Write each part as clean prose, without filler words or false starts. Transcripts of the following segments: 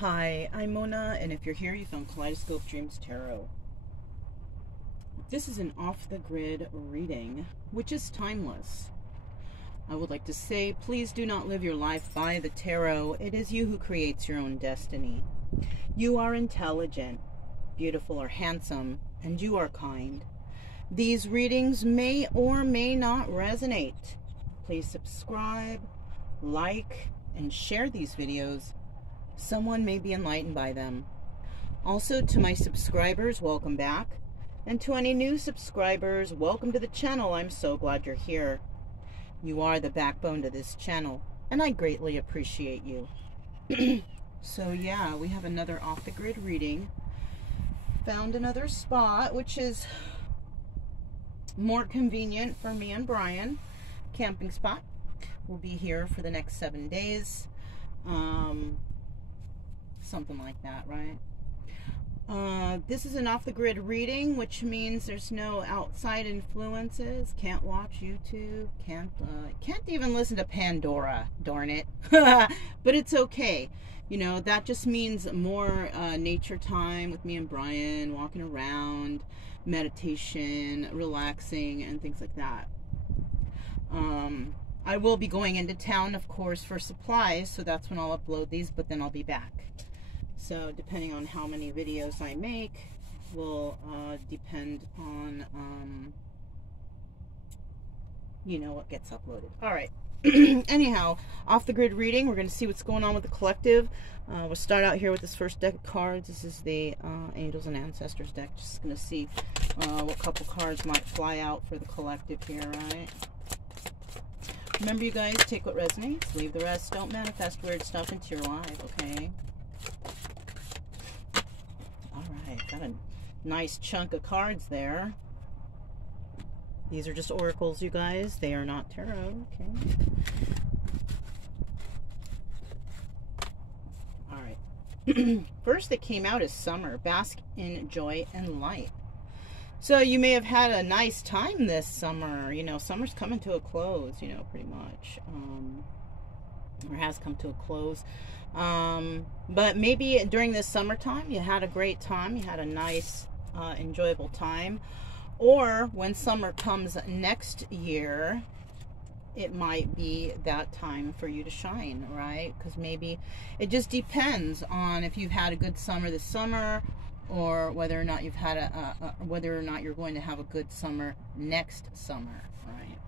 Hi, I'm Mona, and if you're here, you found Kaleidoscope Dreams Tarot. This is an off-the-grid reading, which is timeless. I would like to say, please do not live your life by the tarot. It is you who creates your own destiny. You are intelligent, beautiful, or handsome, and you are kind. These readings may or may not resonate. Please subscribe, like, and share these videos. Someone may be enlightened by them. Also, to my subscribers, welcome back. And to any new subscribers, welcome to the channel. I'm so glad you're here. You are the backbone to this channel, and I greatly appreciate you. So yeah, we have another off-the-grid reading. Found another spot, which is more convenient for me and Brian. Camping spot. We'll be here for the next 7 days. Something like that, right? This is an off-the-grid reading, which means there's no outside influences. Can't watch YouTube. Can't even listen to Pandora, darn it. But it's okay. You know, that just means more nature time with me and Brian, walking around, meditation, relaxing, and things like that. I will be going into town, of course, for supplies, so that's when I'll upload these, but then I'll be back. So depending on how many videos I make will depend on, you know, what gets uploaded. All right. Anyhow, off the grid reading. We're going to see what's going on with the collective. We'll start out here with this first deck of cards. This is the Angels and Ancestors deck. Just going to see what couple cards might fly out for the collective here, right? Remember, you guys, take what resonates, leave the rest. Don't manifest weird stuff into your life, okay? Got a nice chunk of cards there. These are just oracles, you guys. They are not tarot. Okay. All right. First that came out is summer. Bask in joy and light. So you may have had a nice time this summer. You know, summer's coming to a close, you know, pretty much. Or has come to a close. But maybe during this summertime you had a great time, you had a nice enjoyable time, or when summer comes next year, it might be that time for you to shine, right? Because maybe it just depends on if you've had a good summer this summer, or whether or not you've had whether or not you're going to have a good summer next summer, right?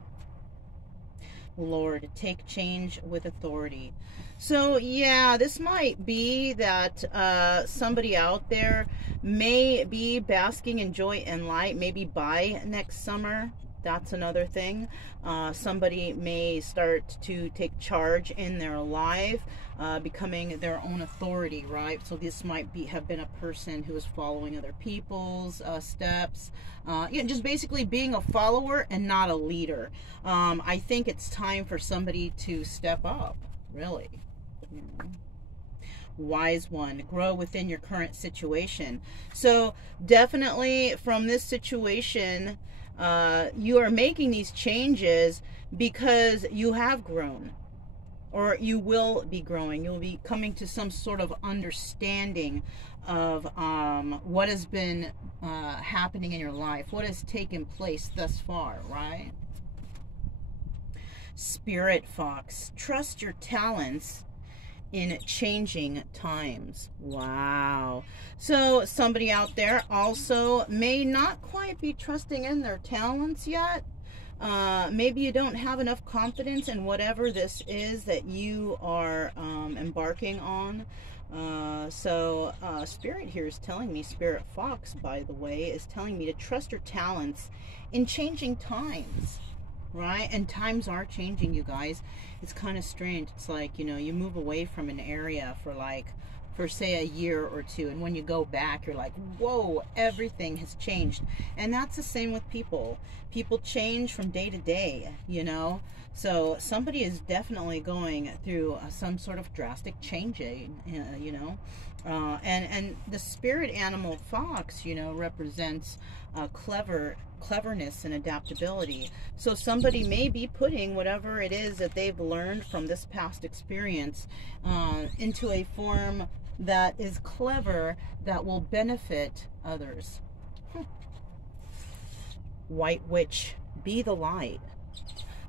Lord, take change with authority. So yeah, this might be that somebody out there may be basking in joy and light, maybe by next summer. That's another thing. Somebody may start to take charge in their life, becoming their own authority, right? So this might have been a person who is following other people's steps. Yeah, just basically being a follower and not a leader. I think it's time for somebody to step up, really. You know. Wise one, grow within your current situation. So definitely from this situation, you are making these changes because you have grown, or you will be growing. You'll be coming to some sort of understanding of what has been happening in your life, what has taken place thus far, right? Spirit Fox, trust your talents in changing times. Wow. So somebody out there also may not quite be trusting in their talents yet. Maybe you don't have enough confidence in whatever this is that you are embarking on. So Spirit here is telling me, Spirit Fox, by the way, is telling me to trust your talents in changing times. Right? And times are changing, you guys. It's kind of strange. It's like, you know, you move away from an area for say a year or two, and when you go back, you're like, whoa, everything has changed. And that's the same with people. People change from day to day, you know. So somebody is definitely going through some sort of drastic changing, you know. And the spirit animal fox, you know, represents cleverness and adaptability. So somebody may be putting whatever it is that they've learned from this past experience into a form that is clever, that will benefit others. White witch, be the light.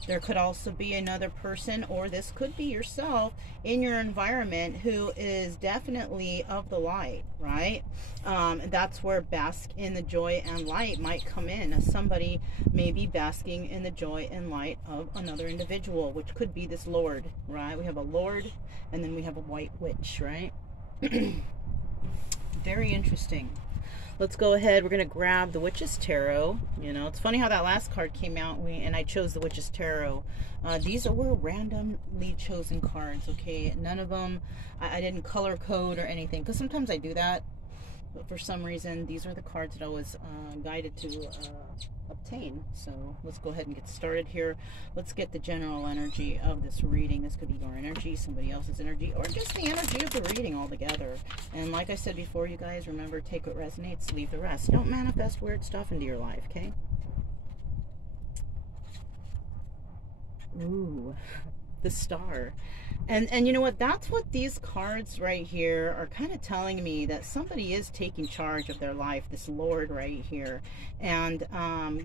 There could also be another person, or this could be yourself in your environment, who is definitely of the light, right? That's where bask in the joy and light might come in. Somebody may be basking in the joy and light of another individual, which could be this lord, right? We have a lord, and then we have a white witch, right? Very interesting. Let's go ahead. We're going to grab the Witch's Tarot. You know, it's funny how that last card came out, and I chose the Witch's Tarot. These were randomly chosen cards, okay? None of them, I didn't color code or anything, because sometimes I do that. But for some reason, these are the cards that I was guided to obtain. So let's go ahead and get started here. Let's get the general energy of this reading. This could be your energy, somebody else's energy, or just the energy of the reading altogether. And like I said before, you guys, remember, take what resonates, leave the rest. Don't manifest weird stuff into your life, okay? Ooh, the Star. And you know what, that's what these cards right here are kind of telling me, that somebody is taking charge of their life, this Lord right here, and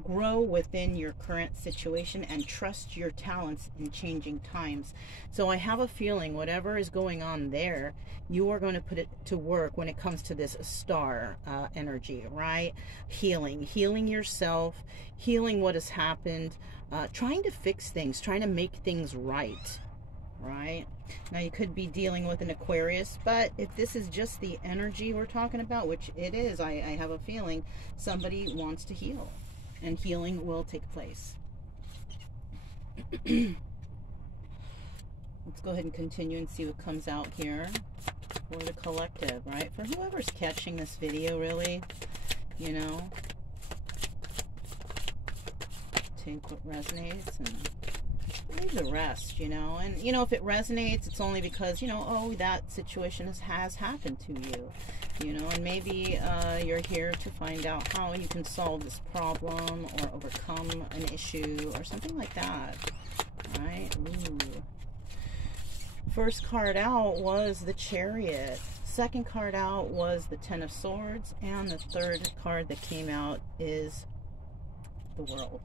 grow within your current situation and trust your talents in changing times. So I have a feeling whatever is going on there, you are going to put it to work when it comes to this Star energy, right? Healing yourself, healing what has happened, trying to fix things, trying to make things right. Right now, you could be dealing with an Aquarius, but if this is just the energy we're talking about, which it is, I have a feeling somebody wants to heal, and healing will take place. Let's go ahead and continue and see what comes out here for the collective, right? For whoever's catching this video, really, you know, take what resonates and leave the rest, you know. And you know, if it resonates, it's only because, you know, oh, that situation has happened to you, you know, and maybe you're here to find out how you can solve this problem or overcome an issue or something like that, right? Ooh. First card out was the Chariot. Second card out was the Ten of Swords, and the third card that came out is the World.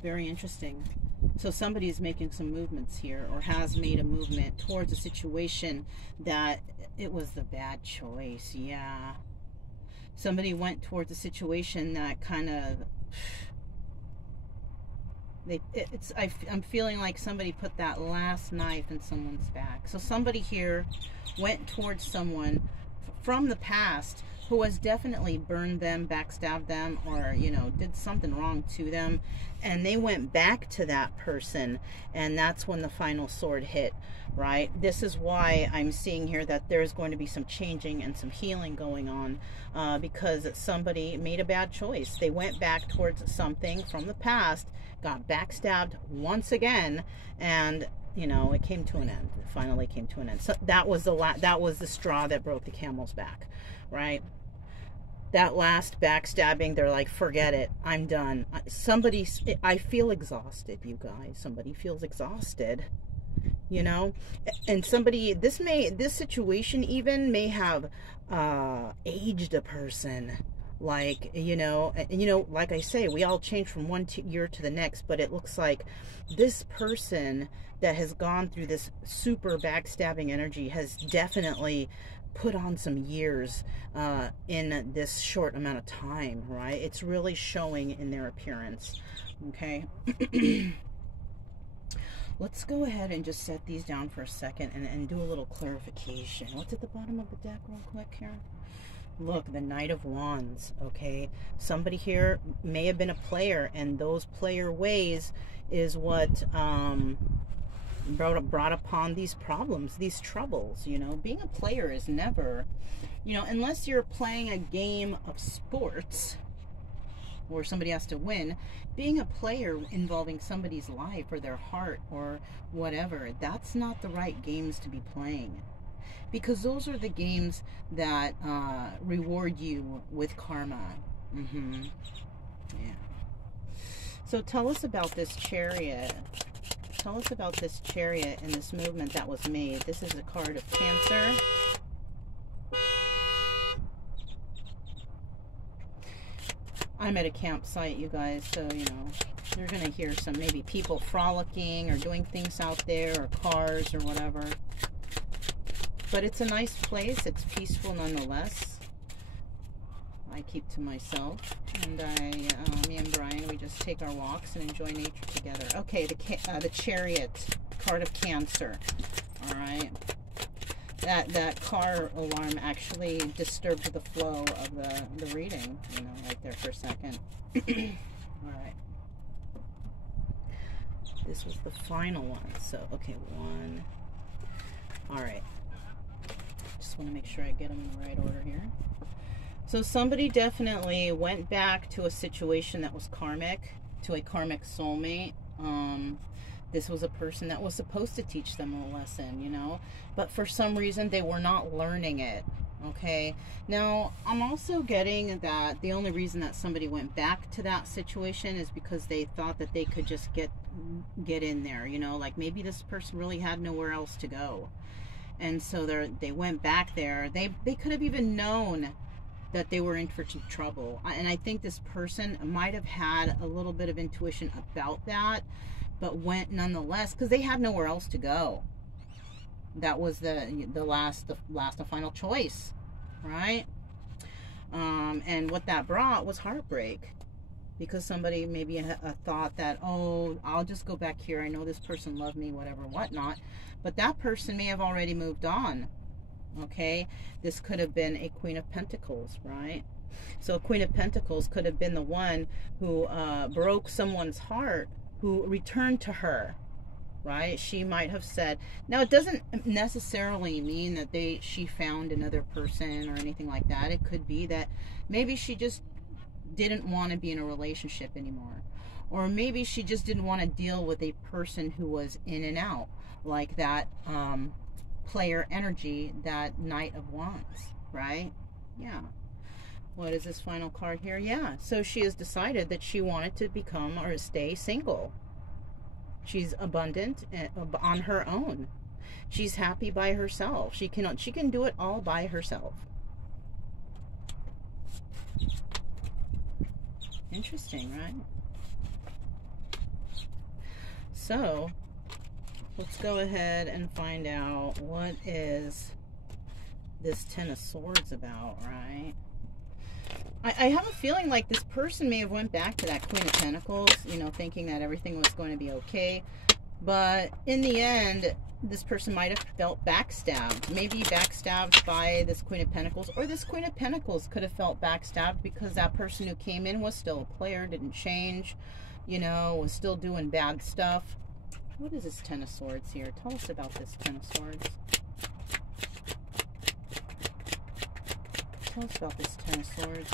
Very interesting. So somebody's making some movements here, or has made a movement towards a situation that it was the bad choice. Yeah. Somebody went towards a situation that kind of, I'm feeling like somebody put that last knife in someone's back. So somebody here went towards someone from the past who has definitely burned them, backstabbed them, or, you know, did something wrong to them, and they went back to that person, and that's when the final sword hit, right? This is why I'm seeing here that there's going to be some changing and some healing going on, because somebody made a bad choice. They went back towards something from the past, got backstabbed once again, and you know, it came to an end. It finally came to an end. So that was the straw that broke the camel's back, right? That last backstabbing, they're like, forget it, I'm done. I feel exhausted, you guys. Somebody feels exhausted, you know? And somebody, this situation even may have aged a person. Like, you know, like I say, we all change from one year to the next, but it looks like this person that has gone through this super backstabbing energy has definitely put on some years in this short amount of time, right? It's really showing in their appearance, okay? Let's go ahead and just set these down for a second and do a little clarification. What's at the bottom of the deck real quick here? Look, the Knight of Wands, okay? Somebody here may have been a player, and those player ways is what brought upon these problems, these troubles, you know? Being a player is never, you know, unless you're playing a game of sports where somebody has to win, being a player involving somebody's life or their heart or whatever, that's not the right games to be playing. Because those are the games that reward you with karma. Yeah. So tell us about this Chariot. Tell us about this Chariot and this movement that was made. This is a card of Cancer. I'm at a campsite, you guys, so, you know, you're going to hear some maybe people frolicking or doing things out there, or cars or whatever. But it's a nice place. It's peaceful nonetheless. I keep to myself, and me and Brian, we just take our walks and enjoy nature together. Okay, the Chariot, card of Cancer. All right. That car alarm actually disturbed the flow of the reading, you know, right there for a second. All right. This was the final one. So, okay, one. All right. Just want to make sure I get them in the right order here. So somebody definitely went back to a situation that was karmic, to a karmic soulmate. This was a person that was supposed to teach them a lesson, you know, but for some reason they were not learning it. Okay. Now, I'm also getting that the only reason that somebody went back to that situation is because they thought that they could just get in there, you know, like maybe this person really had nowhere else to go. And so they went back there. They could have even known that they were in for some trouble. And I think this person might have had a little bit of intuition about that, but went nonetheless because they had nowhere else to go. That was the last and final choice, right? And what that brought was heartbreak, because somebody maybe thought that, oh, I'll just go back here. I know this person loved me, whatever, whatnot. But that person may have already moved on. Okay, this could have been a Queen of Pentacles, right? So Queen of Pentacles could have been the one who broke someone's heart, who returned to her, right? She might have said, now it doesn't necessarily mean that she found another person or anything like that. It could be that maybe she just didn't want to be in a relationship anymore, or maybe she just didn't want to deal with a person who was in and out, like that player energy, that Knight of Wands, right? Yeah. What is this final card here? Yeah. So she has decided that she wanted to become or stay single. She's abundant on her own. She's happy by herself. She can do it all by herself. Interesting, right? So let's go ahead and find out what is this Ten of Swords about, right? I have a feeling like this person may have went back to that Queen of Pentacles, you know, thinking that everything was going to be okay. But in the end, this person might have felt backstabbed. Maybe backstabbed by this Queen of Pentacles. Or this Queen of Pentacles could have felt backstabbed because that person who came in was still a player, didn't change, you know, was still doing bad stuff. What is this Ten of Swords here? Tell us about this Ten of Swords. Tell us about this Ten of Swords.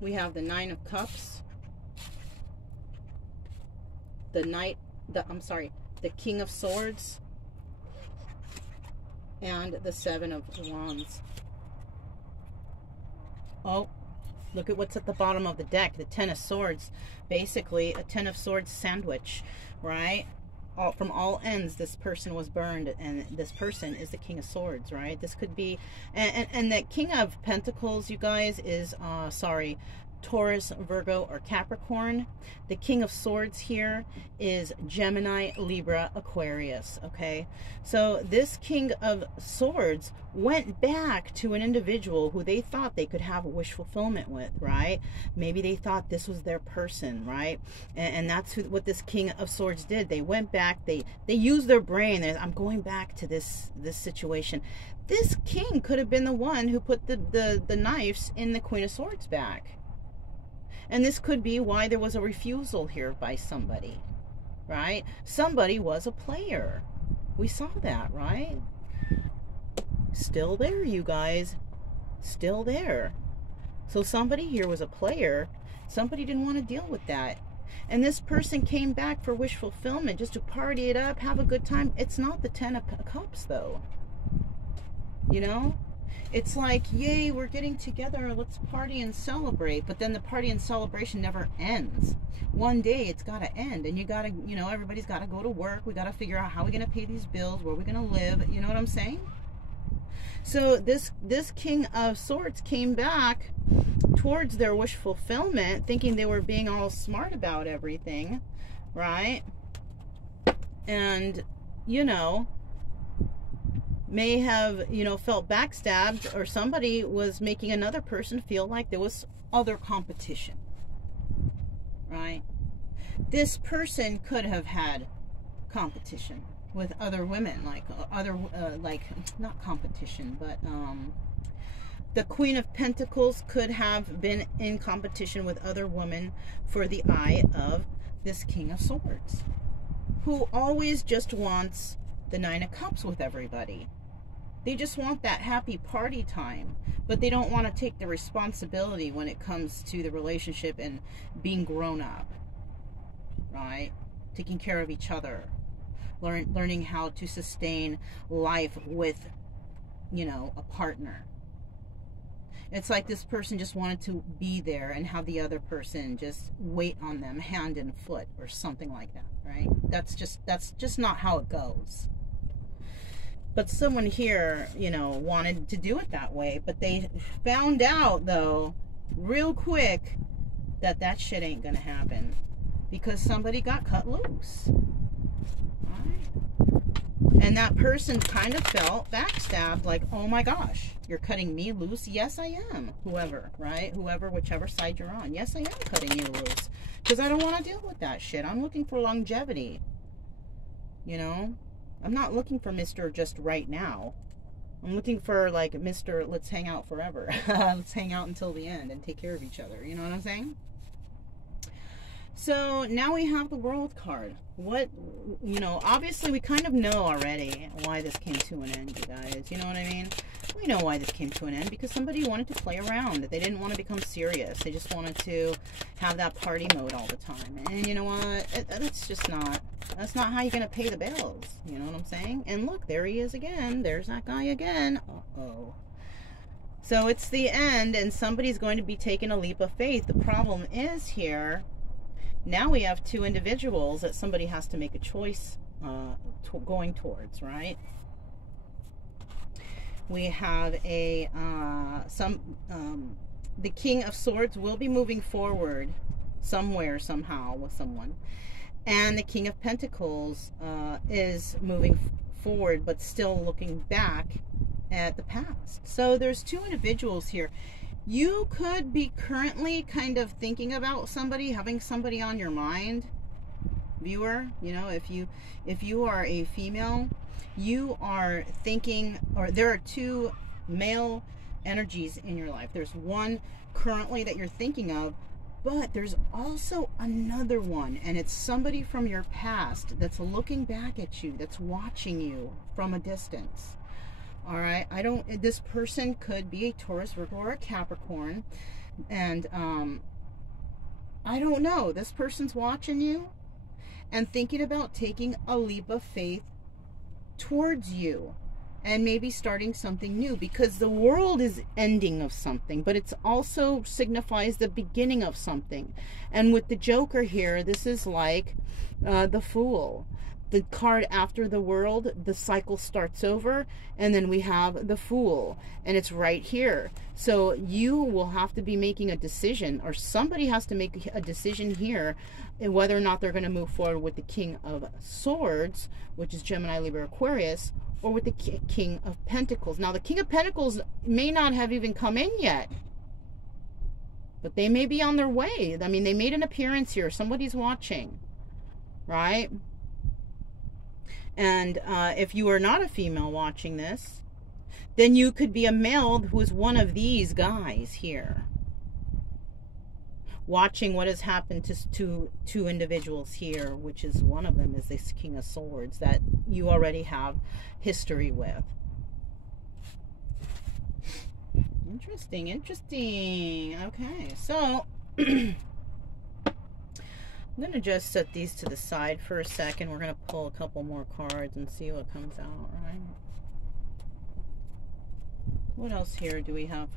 We have the Nine of Cups, the King of Swords, and the Seven of Wands. Oh, look at what's at the bottom of the deck. The Ten of Swords. Basically, a Ten of Swords sandwich, right? From all ends, this person was burned, and this person is the King of Swords, right? This could be, and the King of Pentacles, you guys, is, Taurus, Virgo, or Capricorn. The King of Swords here is Gemini, Libra, Aquarius, okay? So this King of Swords went back to an individual who they thought they could have a wish fulfillment with, right? Maybe they thought this was their person, right? And that's what this King of Swords did. They went back, they used their brain. I'm going back to this situation. This king could have been the one who put the knives in the Queen of Swords back. And this could be why there was a refusal here by somebody, right? Somebody was a player. We saw that, right? Still there, you guys. Still there. So somebody here was a player. Somebody didn't want to deal with that. And this person came back for wish fulfillment, just to party it up, have a good time. It's not the Ten of Cups, though. You know? It's like, yay, we're getting together, let's party and celebrate. But then the party and celebration never ends. One day it's got to end, and you got to, you know, everybody's got to go to work. We got to figure out how we're going to pay these bills, where we're going to live. You know what I'm saying? So this King of Swords came back towards their wish fulfillment, thinking they were being all smart about everything, right? And, you know, may have, you know, felt backstabbed, or somebody was making another person feel like there was other competition, right? This person could have had competition with other women, like like, not competition, but the Queen of Pentacles could have been in competition with other women for the eye of this King of Swords, who always just wants the Nine of Cups with everybody. They just want that happy party time, but they don't want to take the responsibility when it comes to the relationship and being grown up, right? Taking care of each other, learning how to sustain life with, you know, a partner. It's like this person just wanted to be there and have the other person just wait on them hand and foot or something like that, right? That's just not how it goes. But someone here, you know, wanted to do it that way, but they found out, though, real quick, that that shit ain't gonna happen, because somebody got cut loose, right? And that person kind of felt backstabbed, like, oh my gosh, you're cutting me loose? Yes, I am. Whoever, right? Whoever, whichever side you're on. Yes, I am cutting you loose, because I don't want to deal with that shit. I'm looking for longevity, you know? I'm not looking for Mr. just right now. I'm looking for, like, Mr. let's hang out forever. Let's hang out until the end and take care of each other. You know what I'm saying? So now we have the World card. What, you know, obviously we kind of know already why this came to an end, you guys. You know what I mean? We know why this came to an end, because somebody wanted to play around. They didn't want to become serious. They just wanted to have that party mode all the time. And you know what? That's just not, that's not how you're going to pay the bills. You know what I'm saying? And look, there he is again. There's that guy again. Uh-oh. So it's the end, and somebody's going to be taking a leap of faith. The problem is here, now we have two individuals that somebody has to make a choice going towards, right? We have a the King of Swords will be moving forward somewhere, somehow, with someone, and the King of Pentacles is moving forward, but still looking back at the past. So there's two individuals here. You could be currently kind of thinking about somebody, having somebody on your mind, viewer. You know, if you are a female, you are thinking, or there are two male energies in your life. There's one currently that you're thinking of, but there's also another one, and it's somebody from your past that's looking back at you, that's watching you from a distance. All right, this person could be a Taurus, Virgo, or a Capricorn, and I don't know. This person's watching you and thinking about taking a leap of faith towards you and maybe starting something new, because the world is ending of something, but it's also signifies the beginning of something. And with the Joker here, this is like the Fool. The card after the World, the cycle starts over, and then we have the Fool, and it's right here. So you will have to be making a decision, or somebody has to make a decision here, whether or not they're going to move forward with the King of Swords, which is Gemini, Libra, Aquarius, or with the King of Pentacles. Now, the King of Pentacles may not have even come in yet, but they may be on their way. I mean, they made an appearance here. Somebody's watching, right? And if you are not a female watching this, then you could be a male who is one of these guys here, watching what has happened to two individuals here, which is one of them is this King of Swords that you already have history with. Interesting, interesting. Okay, so I'm going to just set these to the side for a second. We're going to pull a couple more cards and see what comes out, right? What else here do we have?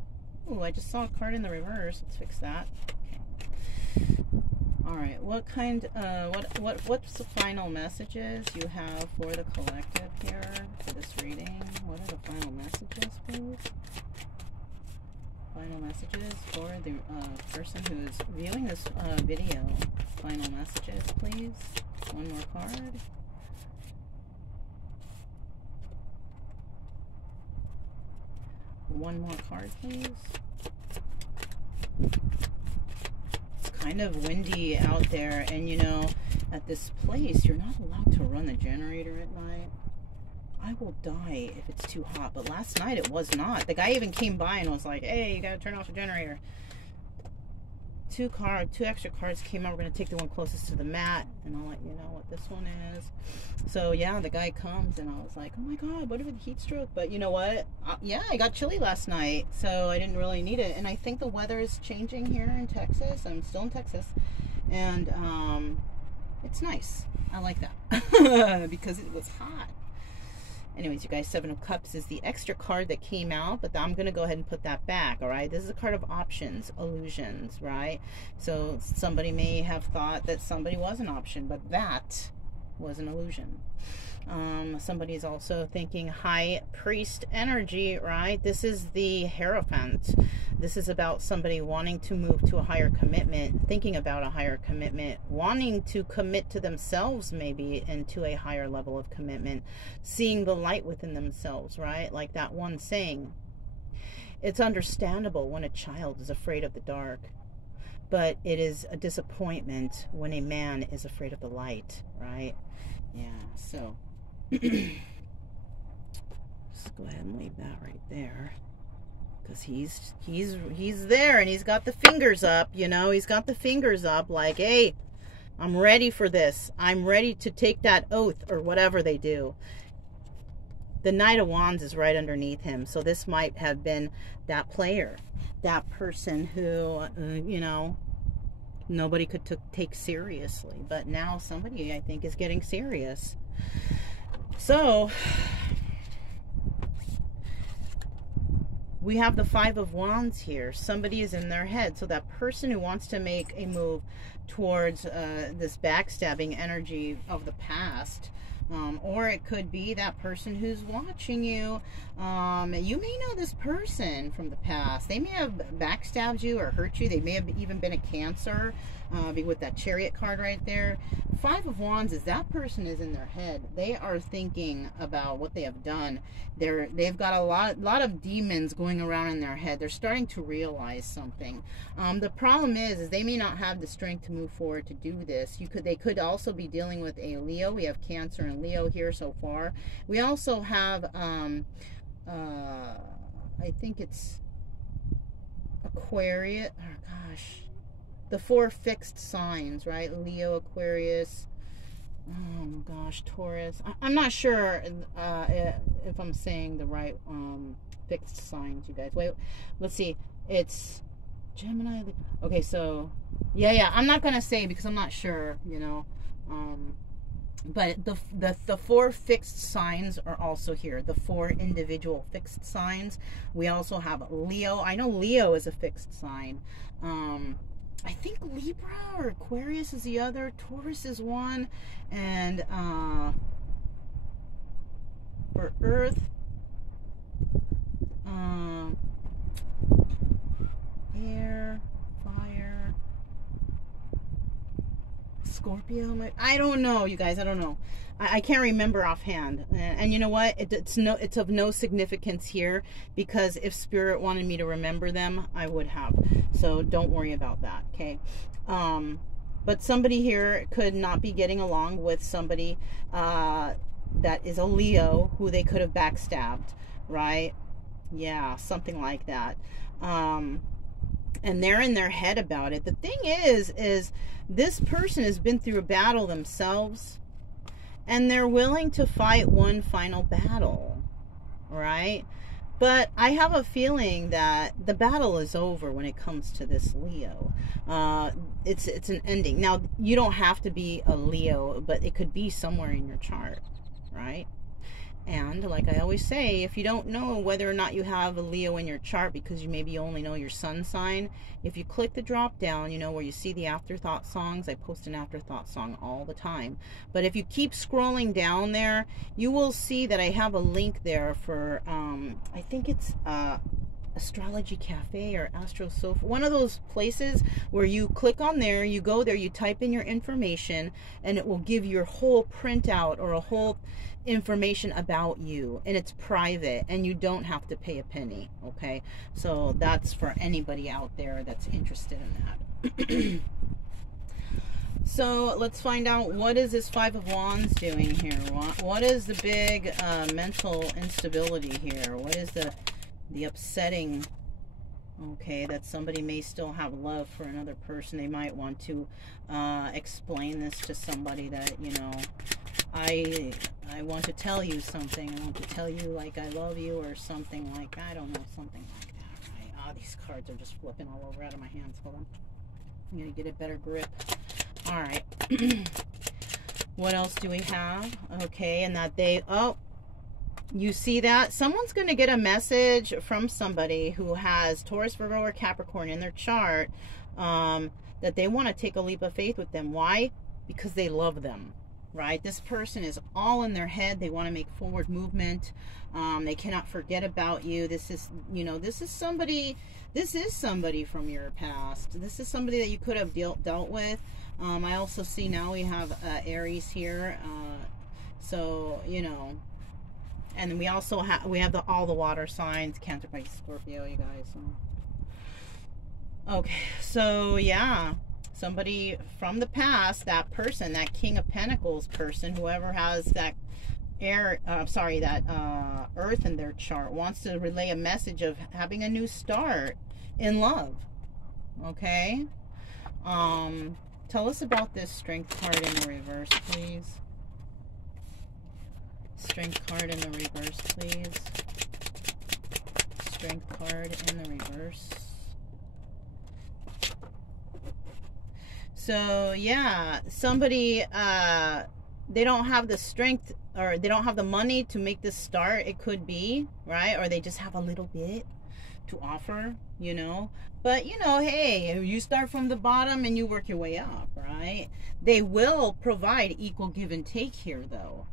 Oh, I just saw a card in the reverse. Let's fix that. Okay. All right. What kind? What's the final messages you have for the collective here for this reading? What are the final messages, please? Final messages for the person who is viewing this video. Final messages, please. One more card. One more card, please. It's kind of windy out there, and you know, at this place, you're not allowed to run the generator at night. I will die if it's too hot, but last night it was not. The guy even came by and was like, hey, you gotta turn off the generator. Two extra cards came out. We're gonna take the one closest to the mat, and I'll let you know what this one is. So yeah, the guy comes, and I was like, oh my god, what if it's heat stroke? But you know what? Yeah, I got chilly last night, so I didn't really need it. And I think the weather is changing here in Texas. I'm still in Texas, and it's nice. I like that because it was hot. Anyways, you guys, Seven of Cups is the extra card that came out, but I'm going to go ahead and put that back, all right? This is a card of options, illusions, right? So somebody may have thought that somebody was an option, but that was an illusion. Somebody is also thinking High Priest energy, right? This is the Hierophant. This is about somebody wanting to move to a higher commitment, thinking about a higher commitment, wanting to commit to themselves maybe into a higher level of commitment, seeing the light within themselves, right? Like that one saying, it's understandable when a child is afraid of the dark, but it is a disappointment when a man is afraid of the light, right? Yeah, so just go ahead and leave that right there, because he's there, and he's got the fingers up, you know, he's got the fingers up like, hey, I'm ready for this. I'm ready to take that oath, or whatever they do. The Knight of Wands is right underneath him, so this might have been that player, that person who, you know, nobody could take seriously, but now somebody, I think, is getting serious. So we have the Five of Wands here. Somebody is in their head. So that person who wants to make a move towards this backstabbing energy of the past, or it could be that person who's watching you. You may know this person from the past. They may have backstabbed you or hurt you. They may have even been a Cancer, with that Chariot card right there. Five of Wands is that person is in their head. They are thinking about what they have done. They've got a lot of demons going around in their head. They're starting to realize something. The problem is they may not have the strength to move forward to do this. They could also be dealing with a Leo. We have Cancer and Leo here so far. We also have I think it's Aquarius. Oh gosh, the 4 fixed signs, right? Leo, Aquarius, oh gosh, Taurus. I'm not sure if I'm saying the right fixed signs, you guys. Wait, let's see. It's Gemini. Okay, so yeah, I'm not gonna say because I'm not sure, you know. But the 4 fixed signs are also here. The 4 individual fixed signs. We also have Leo. I know Leo is a fixed sign. I think Libra or Aquarius is the other. Taurus is one. And for Earth, air, fire, Scorpio. I don't know, you guys. I don't know. I can't remember offhand. And you know what? It's of no significance here, because if Spirit wanted me to remember them, I would have. So don't worry about that, okay? But somebody here could not be getting along with somebody that is a Leo who they could have backstabbed, right? Yeah, something like that. And they're in their head about it. The thing is this person has been through a battle themselves, and they're willing to fight one final battle, right? But I have a feeling that the battle is over when it comes to this Leo. It's an ending. Now, you don't have to be a Leo, but it could be somewhere in your chart, right? And like I always say, if you don't know whether or not you have a Leo in your chart because you maybe only know your sun sign, if you click the drop down, you know, where you see the afterthought songs, I post an afterthought song all the time. But if you keep scrolling down there, you will see that I have a link there for, I think it's Astrology Cafe or Astro Sofa, one of those places where you click on there, you go there, you type in your information, and it will give your whole printout or a whole information about you, and it's private and you don't have to pay a penny. Okay, so that's for anybody out there that's interested in that. So let's find out, what is this Five of Wands doing here? What is the big mental instability here? What is the upsetting, okay, that somebody may still have love for another person? They might want to explain this to somebody that, you know, I want to tell you something. I want to tell you like I love you or something like, I don't know, something like that, right? Oh, these cards are just flipping all over out of my hands. Hold on. I'm going to get a better grip. All right. What else do we have? Okay, and that they, oh, you see that? Someone's going to get a message from somebody who has Taurus, Virgo, or Capricorn in their chart, that they want to take a leap of faith with them. Why? Because they love them. Right? This person is all in their head. They want to make forward movement. They cannot forget about you. This is, you know, this is somebody from your past. This is somebody that you could have dealt with. I also see now we have Aries here. So, you know, and then we also have, all the water signs, Cancer, Pisces, Scorpio, you guys. Okay, so yeah. Somebody from the past, that person, that King of Pentacles person, whoever has that Earth in their chart, wants to relay a message of having a new start in love. Okay? Tell us about this Strength card in the reverse, please. Strength card in the reverse, please. Strength card in the reverse. So yeah, somebody, they don't have the strength, or they don't have the money to make this start. It could be, right? Or they just have a little bit to offer, you know. But, you know, hey, you start from the bottom and you work your way up, right? They will provide equal give and take here, though,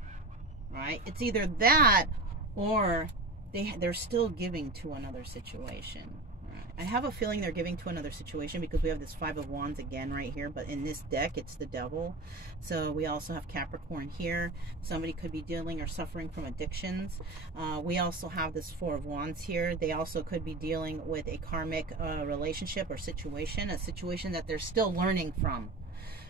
right? It's either that or they're still giving to another situation. I have a feeling they're giving to another situation because we have this Five of Wands again right here, but in this deck it's the Devil. So we also have Capricorn here. Somebody could be dealing or suffering from addictions. We also have this Four of Wands here. They also could be dealing with a karmic relationship or situation, a situation that they're still learning from.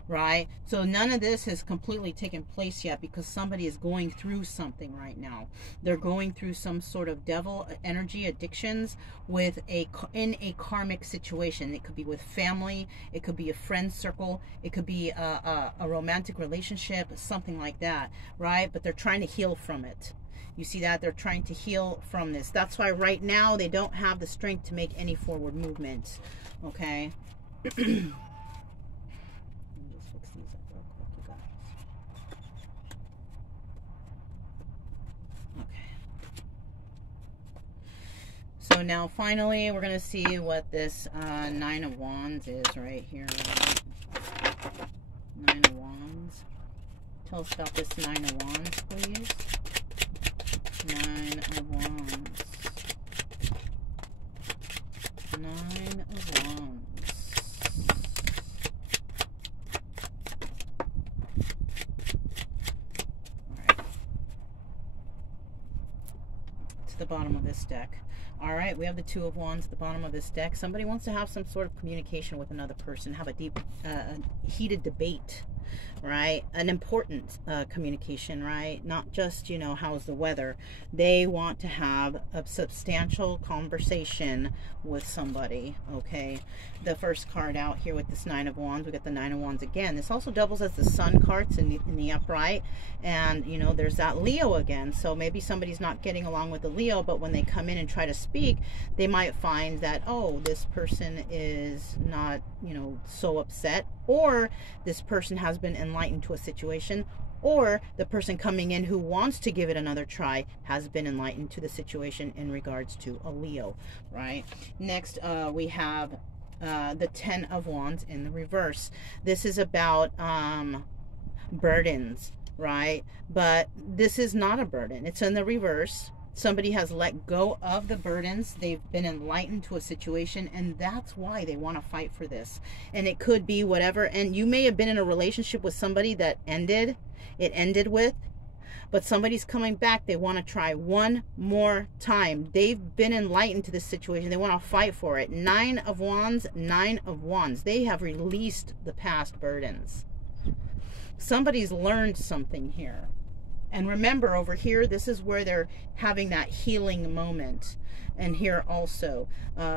Right? So none of this has completely taken place yet because somebody is going through something right now. They're going through some sort of devil energy addictions in a karmic situation. It could be with family, it could be a friend circle, it could be a romantic relationship, something like that, right? But they're trying to heal from it. You see that? They're trying to heal from this. That's why right now they don't have the strength to make any forward movement. Okay? So now finally we're going to see what this Nine of Wands is right here. Right? Nine of Wands. Tell us about this Nine of Wands, please. Nine of Wands. Nine of Wands. Alright. To the bottom of this deck. All right, we have the Two of Wands at the bottom of this deck. Somebody wants to have some sort of communication with another person, have a deep, heated debate, right? An important communication, right? Not just, you know, how's the weather. They want to have a substantial conversation with somebody, okay? The first card out here with this Nine of Wands, we got the Nine of Wands again. This also doubles as the Sun cards in the upright. And, you know, there's that Leo again. So maybe somebody's not getting along with the Leo, but when they come in and try to speak, they might find that, oh, this person is not, you know, so upset. Or this person has been enlightened to a situation, or the person coming in who wants to give it another try has been enlightened to the situation in regards to a Leo, right? Next, we have the 10 of Wands in the reverse. This is about burdens, right? But this is not a burden. It's in the reverse. Somebody has let go of the burdens. They've been enlightened to a situation, and that's why they want to fight for this. And it could be whatever. And you may have been in a relationship with somebody that ended with, but somebody's coming back. They want to try one more time. They've been enlightened to this situation. They want to fight for it. 9 of Wands, 9 of Wands. They have released the past burdens. Somebody's learned something here. And remember, over here, this is where they're having that healing moment. And here also,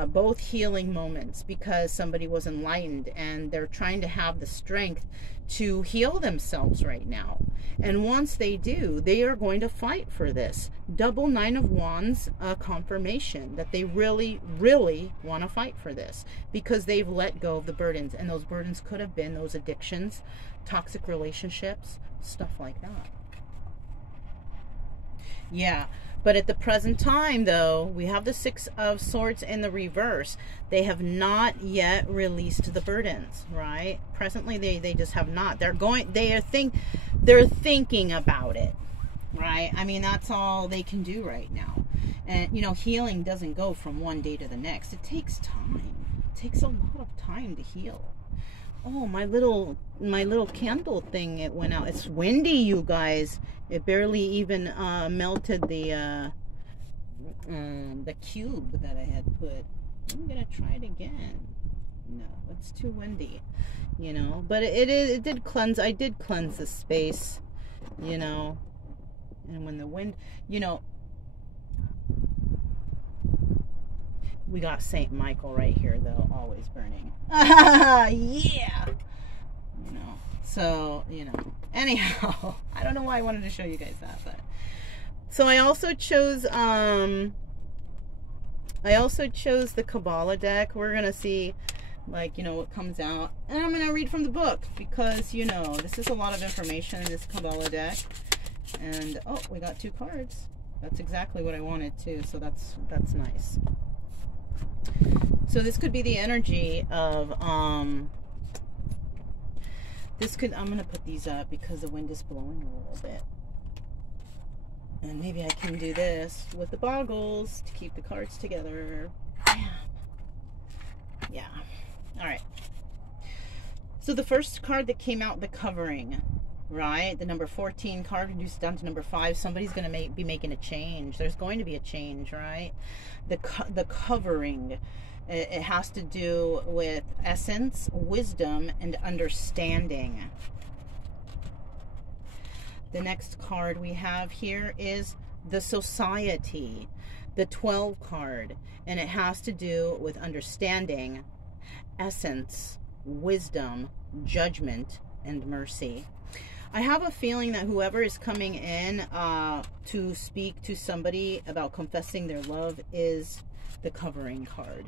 both healing moments, because somebody was enlightened and they're trying to have the strength to heal themselves right now. And once they do, they are going to fight for this. Double 9 of Wands, confirmation that they really, really want to fight for this, because they've let go of the burdens. And those burdens could have been those addictions, toxic relationships, stuff like that. Yeah, but at the present time, though, we have the 6 of Swords in the reverse. They have not yet released the burdens, right? Presently, they just have not. They're thinking about it, right? I mean, that's all they can do right now. And, you know, healing doesn't go from one day to the next. It takes time. It takes a lot of time to heal. Oh, my little candle thing, it went out. It's windy, you guys. It barely even melted the cube that I had put. I'm gonna try it again. No, it's too windy, you know. But it did cleanse. I did cleanse the space, you know. And when the wind, you know, we got Saint Michael right here, though, always burning. Yeah. You know, so, you know, anyhow, I don't know why I wanted to show you guys that, but. So I also chose the Kabbalah deck. We're going to see, like, you know, what comes out. And I'm going to read from the book because, you know, this is a lot of information in this Kabbalah deck. And, oh, we got 2 cards. That's exactly what I wanted, too, so that's nice. So this could be the energy of, I'm going to put these up because the wind is blowing a little bit. And maybe I can do this with the boggles to keep the cards together. Yeah. All right. So the first card that came out, the covering, right? The number 14 card reduced down to number 5. Somebody's going to be making a change. There's going to be a change, right? The covering, it has to do with essence, wisdom, and understanding. The next card we have here is the Society, the 12 card, and it has to do with understanding, essence, wisdom, judgment, and mercy. I have a feeling that whoever is coming in to speak to somebody about confessing their love is the covering card,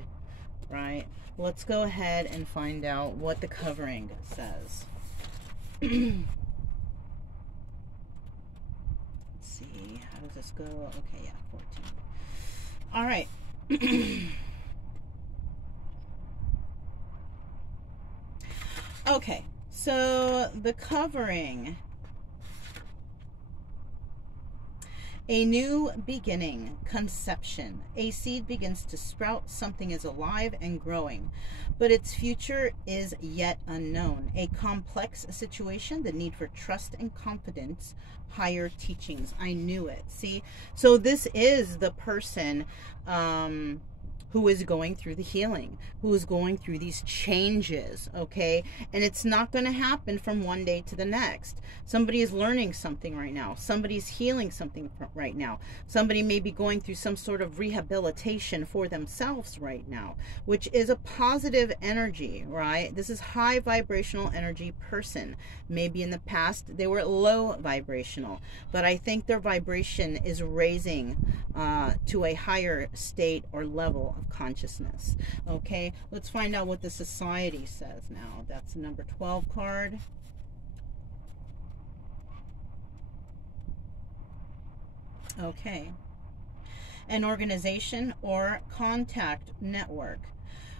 right? Let's go ahead and find out what the covering says. See, how does this go? Okay, yeah, 14. All right. Okay, so the covering. A new beginning, conception. A seed begins to sprout, something is alive and growing, but its future is yet unknown. A complex situation, the need for trust and confidence, higher teachings. I knew it. See, so this is the person who is going through the healing, who is going through these changes, okay? And it's not going to happen from one day to the next. Somebody is learning something right now. Somebody's healing something right now. Somebody may be going through some sort of rehabilitation for themselves right now, which is a positive energy, right? This is high vibrational energy person. Maybe in the past they were low vibrational, but I think their vibration is raising to a higher state or level of consciousness. Okay, let's find out what the Society says now. That's the number 12 card. Okay. An organization or contact network.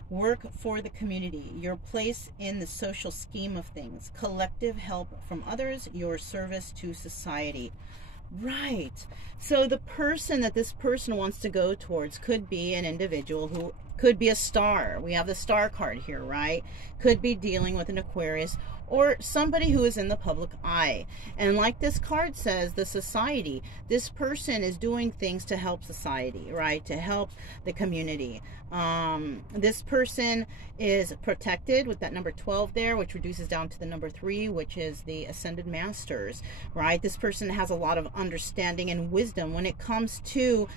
Work for the community, your place in the social scheme of things, collective help from others, your service to society. Right. So the person that this person wants to go towards could be an individual who could be a star. We have the star card here, right? Could be dealing with an Aquarius or somebody who is in the public eye. And like this card says, the society, this person is doing things to help society, right? To help the community. This person is protected with that number 12 there, which reduces down to the number 3, which is the Ascended Masters, right? This person has a lot of understanding and wisdom when it comes to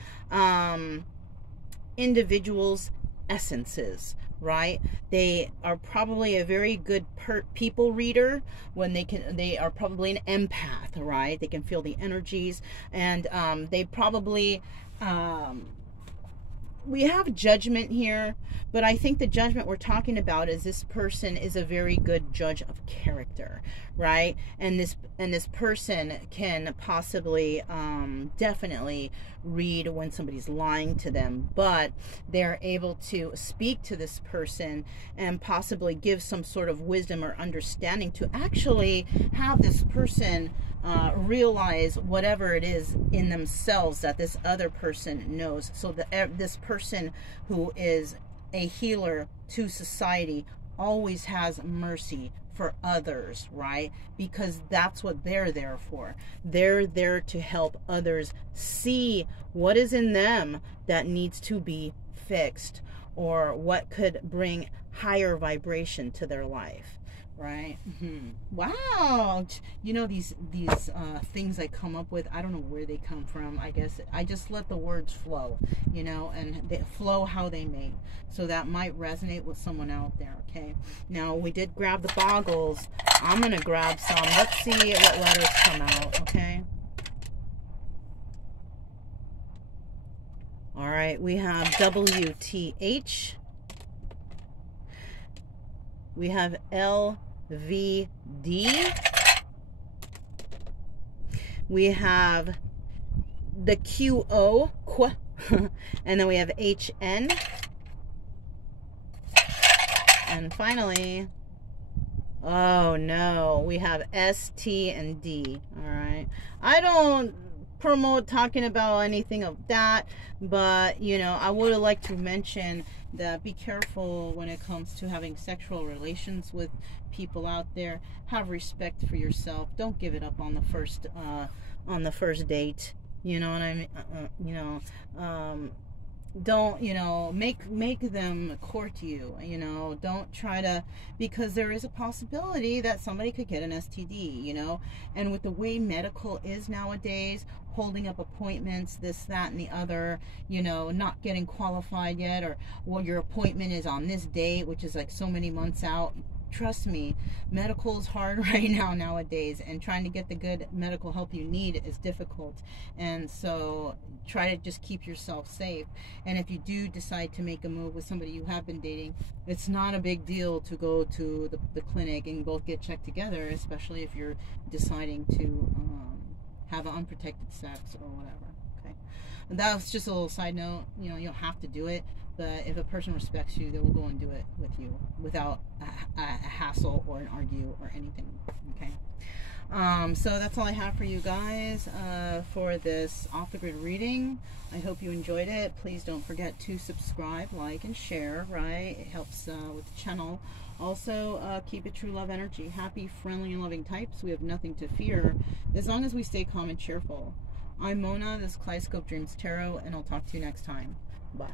individuals' essences, right? They are probably a very good people reader. When they are probably an empath, right? They can feel the energies, and they probably we have judgment here, but I think the judgment we're talking about is this person is a very good judge of character, right? And this person can possibly definitely read when somebody's lying to them, but they're able to speak to this person and possibly give some sort of wisdom or understanding to actually have this person realize whatever it is in themselves that this other person knows. So that this person who is a healer to society always has mercy for others, right? Because that's what they're there for. They're there to help others see what is in them that needs to be fixed, or what could bring higher vibration to their life. Right? Wow. You know, these things I come up with, I don't know where they come from. I guess I just let the words flow, you know, and they flow how they may. So that might resonate with someone out there, okay? Now, we did grab the boggles. I'm going to grab some. Let's see what letters come out, okay? All right, we have WTH. We have LVD. We have the QO, and then we have HN. And finally, oh no, we have S, T, and D. All right. I don't promote talking about anything of that, but you know, I would like to mention that be careful when it comes to having sexual relations with people out there. Have respect for yourself. Don't give it up on the first date. You know what I mean? You know, don't, you know, make them court you. You know, don't try to, because there is a possibility that somebody could get an STD, you know. And with the way medical is nowadays, holding up appointments, this, that, and the other, you know, not getting qualified yet, or, well, your appointment is on this date, which is like so many months out. Trust me, medical is hard right now nowadays, and trying to get the good medical help you need is difficult. And so try to just keep yourself safe. And if you do decide to make a move with somebody you have been dating, it's not a big deal to go to the clinic and both get checked together, especially if you're deciding to have an unprotected sex or whatever. Okay, and that was just a little side note. You know, you don't have to do it, but if a person respects you, they will go and do it with you without a hassle or an argue or anything. Okay, so that's all I have for you guys for this off the grid reading. I hope you enjoyed it. Please don't forget to subscribe, like, and share. Right, it helps with the channel. Also, keep it true love energy. Happy, friendly, and loving types. We have nothing to fear as long as we stay calm and cheerful. I'm Mona. This is Kaleidoscope Dreams Tarot, and I'll talk to you next time. Bye.